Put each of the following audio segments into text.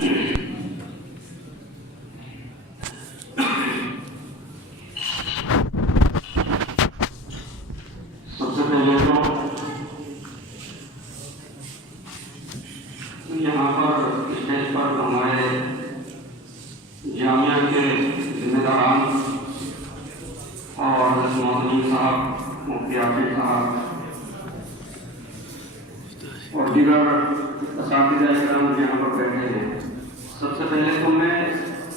सबसे पहले तो यहाँ पर स्टेज पर हमारे जामिया के जिम्मेदारान और मौलवी साहब, मुफ्ती आफिद साहब और दीगर असातिज़ा इकराम यहाँ पर बैठे हैं। सबसे पहले तो मैं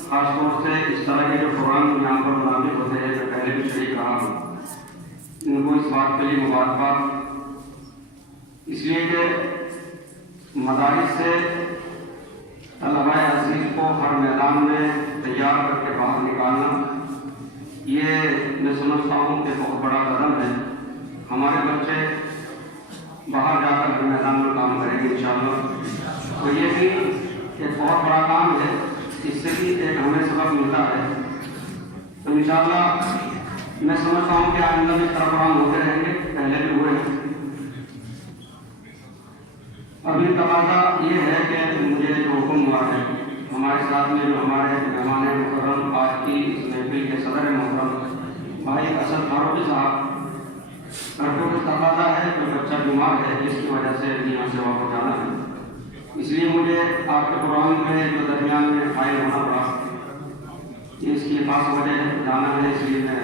खासतौर से इस तरह के जो प्रोग्राम यहाँ पर मुनाफिक होते हैं, मैं पहले भी शरीक रहा हूँ, इनको इस बात के लिए मुबारकबाद, इसलिए कि मदारिस से तलबा अज़ीज़ को हर मैदान में तैयार करके बाहर निकालना, ये मैं समझता हूँ कि बहुत बड़ा कदम है। हमारे बच्चे बाहर जाकर हर मैदान में काम करेंगे इंशाअल्लाह। तो ये भी एक बहुत बड़ा काम है, इससे भी एक हमें सबक मिलता है। तो इंशाअल्लाह मैं समझता हूँ कि आइंदा में प्रोग्राम होते रहेंगे, पहले भी हुए हैं। अभी तकाज़ा ये है कि मुझे जो हुक्म हुआ है, हमारे साथ में जो हमारे मेहमान मुकर्रम आज की इस महफिल के सदर मोहतरम भाई असद फारूकी साहब, को तकाज़ा है तो बच्चा बीमार है, जिसकी वजह से यहाँ से वापस जाना है, इसलिए मुझे आपके प्रोग्राम में जो दरमियान में फाइल होना पड़ा, इसकी खास वजह जाना है। इसलिए मैं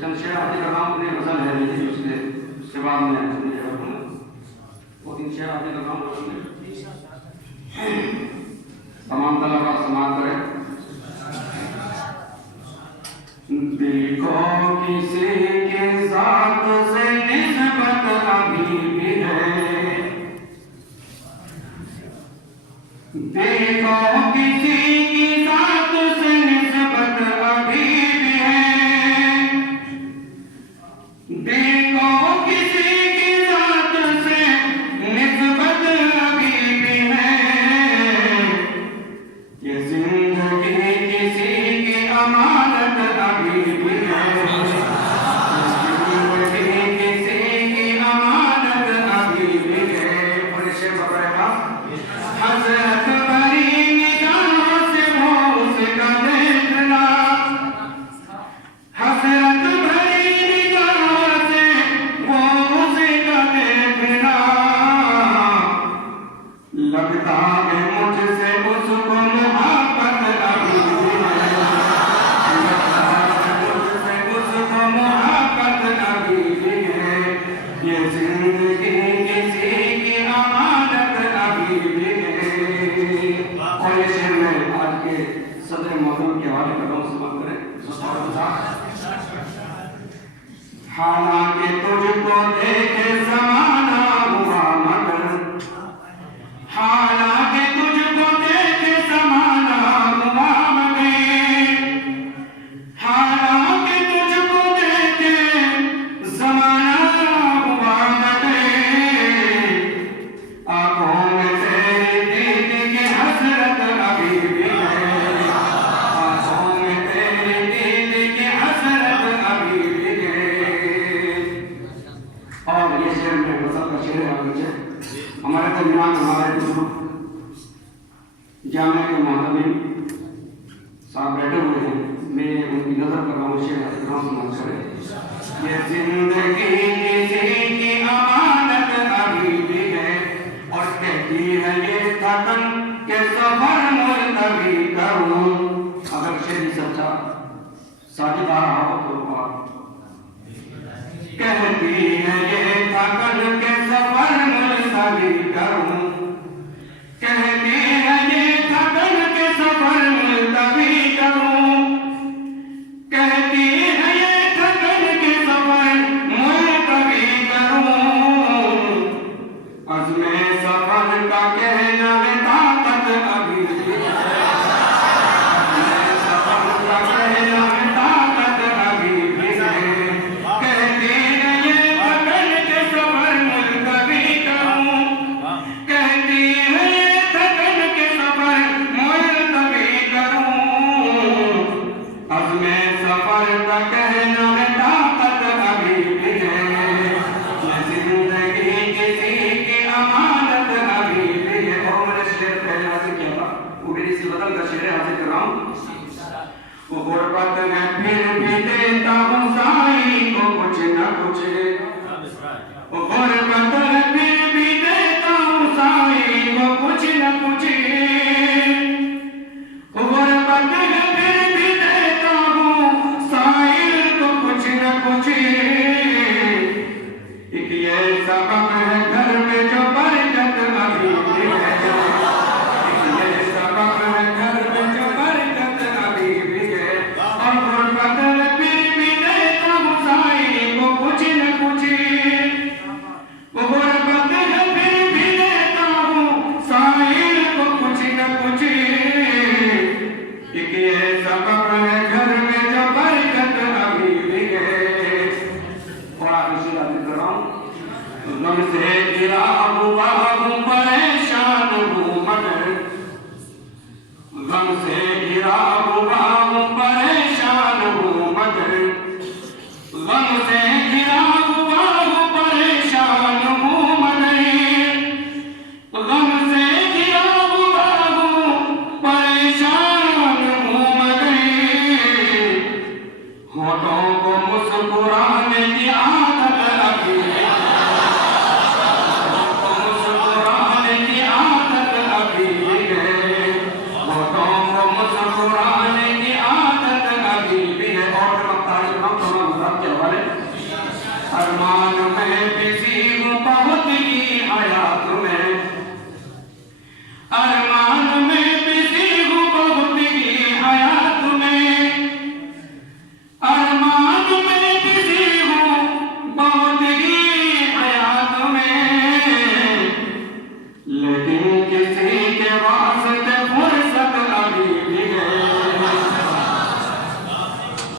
चंद शेर आदि का नाम अपनी गज़ल है मेरी, उसके बाद में वो तीन शेर आदि का नाम तमाम तलबा समाप्त करें। दिल को किसी के साथ से निस्बत अभी भी है, दिल को किसी के साथ से निस्बत अभी भी है, दिल को किसी के साथ से निस्बत अभी भी है, ये जिंदगी किसी की अमानत अभी भी है, जिंदगी किसी की अमानत अभी भी है। और इसे बताएगा हज़रत भरी निगाहों से वो उसका देखना, हज़रत भरी निगाहों से वो उसका देखना, लगता है मुझसे उसको मोहब्बत अभी भी है, लगता है मुझसे उसको मोहब्बत अभी भी है, ये जिंदगी किसी की अमानत अभी भी है। और ये शेर में आज के सदर मौजूद के हवाले का नाम समाप्त करें। हालांकि तुझको देखे ज़माना हुआ मगर, हालांकि तुझको देखे ज़माना हुआ मगर, हालांकि तुझको देखे ज़माना हुआ मगर, आँखों में तेरी दीद की हसरत अभी भी है, आँखों में तेरी दीद की हसरत अभी भी है। और ये शेर में गज़ल का शेर है आगे हमारे दरमियान हमारे बुजुर्ग जामिया के मोहतमिम साहब बैठे हुए हैं, मैं उनकी नजर कर रहा हूँ, शेर समाप्त करें। ये जिंदगी किसी की अमानत अभी भी है, और कहती है ये थकन के सफर मुलतवी करूं। अगर शेर सच्चा साजिद आ रहा हो तो कहती है ये थकन के सफर मुलतवी करूं, कहती है ये थकन के सफर मुलतवी करूं, कहती है ये थकन के सफर मुलतवी वो मेरी सी बदल का शेर हाजिर कर रहा हूँ। वो गुरबत में फिर भी देता हूँ साईं को कुछ न कुछ, वो गुरबत में फिर भी देता हूँ साईं को कुछ न कुछ, वो गुरबत में फिर भी देता हूँ साईं को कुछ न कुछ। एक ये सबक है घर में जो बरकत अभी भी है, एक ये सबक है घर में जो बरकत अभी भी है। और गुरबत में फिर भी देता हूँ साईं को कुछ न कुछ, वो गुरबत में फिर भी देता हूँ साईं को कुछ न कुछ। एक ये सबक है घर में जो बरकत अभी भी है। और आगे से बात कर रहा हूँ। गम से गिरा हुआ हूँ परेशान हूँ मगर, गम से